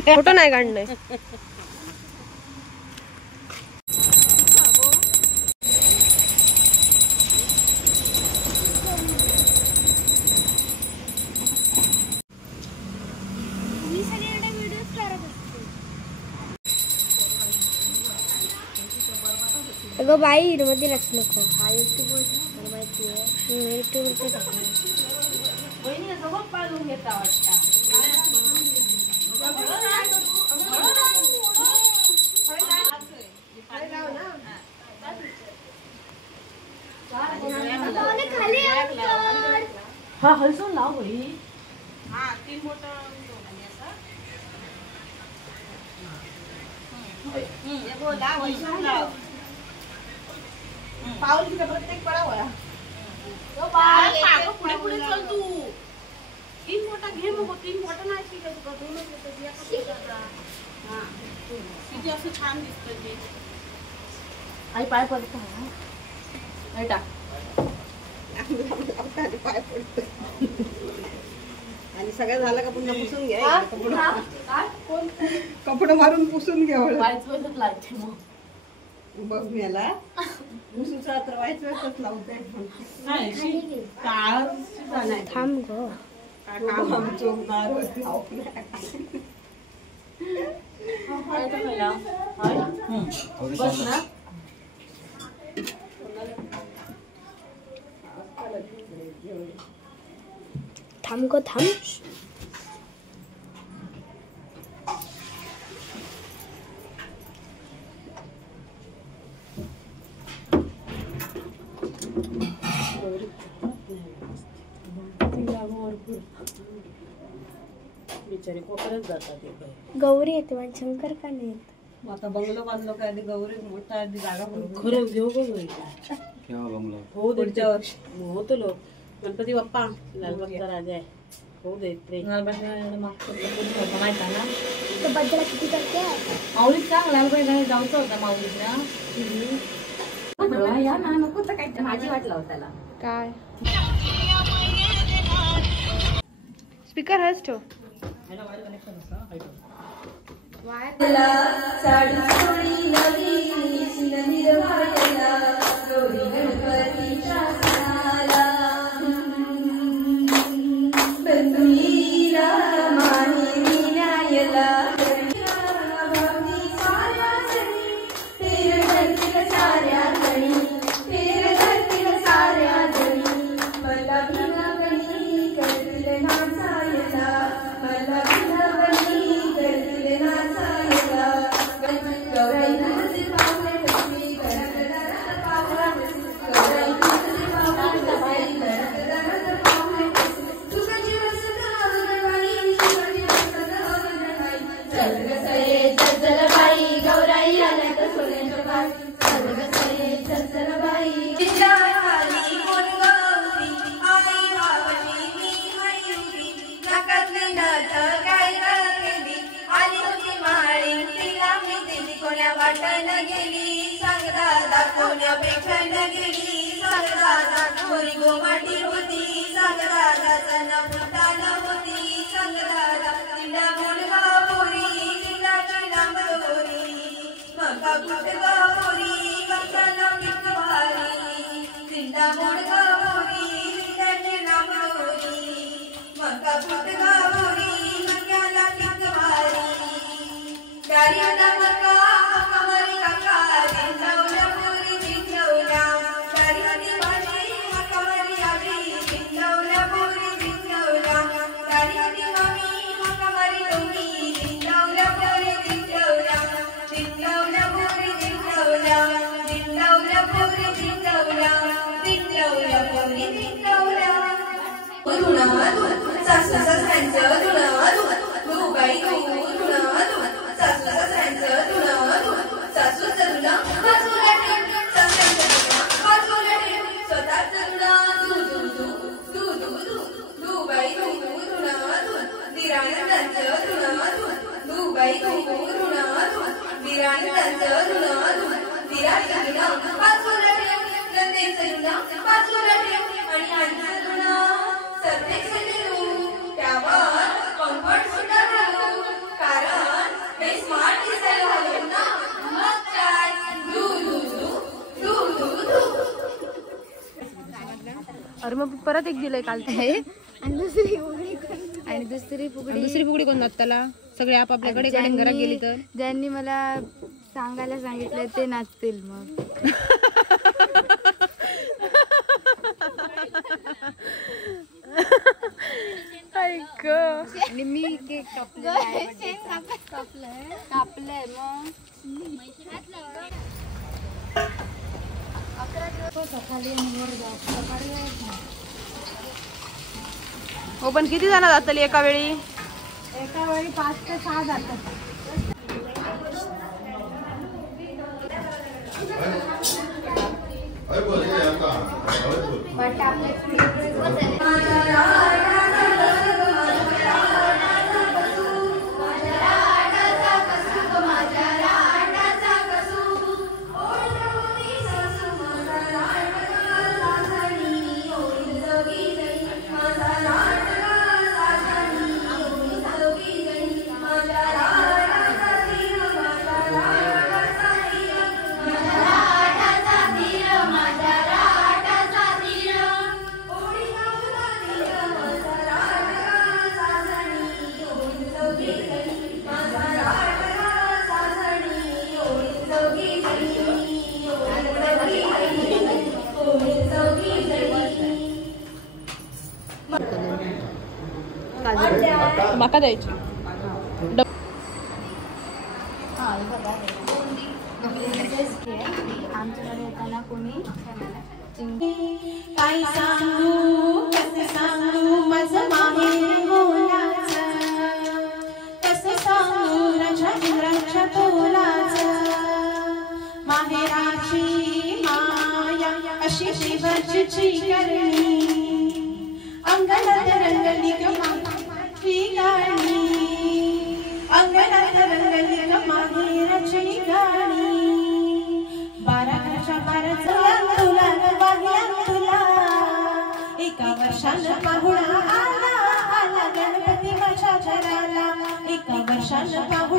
Photo नाही काढणे. अगं बाई मध्ये लक्ष नको. हा युट्यूब मला माहिती आहे. युट्यूबवरती टाकणार. हा हलसून लाव भाई. हा 3 बोट पाऊल तिथे प्रत्येक पडावया. पुढे पुढे चल तू. 3 बोटा घे मग. 3 बोटा नाही शिकत का तू. किती असं छान दिसतं ते. आई पाय पडतो. आई टाक. पाय पडतो. आणि सगळं झालं का पुन्हा पुसून घ्या. कपडे मारून पुसून घ्या. बघ मला पुसूचा तर व्हायचं लावते. थांब ग. बस ना. थांब ग थांब. बिचारी कोकरच जातात. गौरी येते पण शंकर का नाही येत. आता बंगलो बांधलो काय आधी गौरी मोठा आधी जागा करून खरं घेऊ बघ. केव्हा बंगलो हो पुढच्या वर्षी होतो लो. गणपती बाप्पा लालबागचा राजा आहे. हो देत रे. लालबागचा एवढं मागचं माहित आहे ना. तो बड्डेला किती करते. माऊलीत सांग लालबाग जाऊचं होता माऊलीला. या ना नको तर काय भाजी वाटला होता त्याला. काय स्पीकर हस ठेव. त्यावर कम्फर्ट सुद्धा घालू कारण मग परत एक दिलंय काल आणि दुसरी फुगडी कोण नाचताला सगळे आपापल्याकडे घरात गेली तर ज्यांनी मला सांगायला सांगितलं ते नाचतील मग. आणि मी केक कापलंय मग हो. पण किती जण जातली एका वेळी? एका वेळी 5 ते 6 जातात. माका द्यायची आमच्याकडे येताना कोणी काय सांगू कसं सांगू माझं माहेर बोलाचं, कसं सांगू राजा इंद्राच्या तोलाचं. माहेराची माया अशी शिवाची करणी, अंगणात रंगली गमाची गाणी, अंगणात रंगली माहेराची गाणी. 12 घरच्या 12 तुला तुला एका वर्षानं पाहुणा आला आला गणपती माझ्या घराला, एका वर्षानं पाहुणा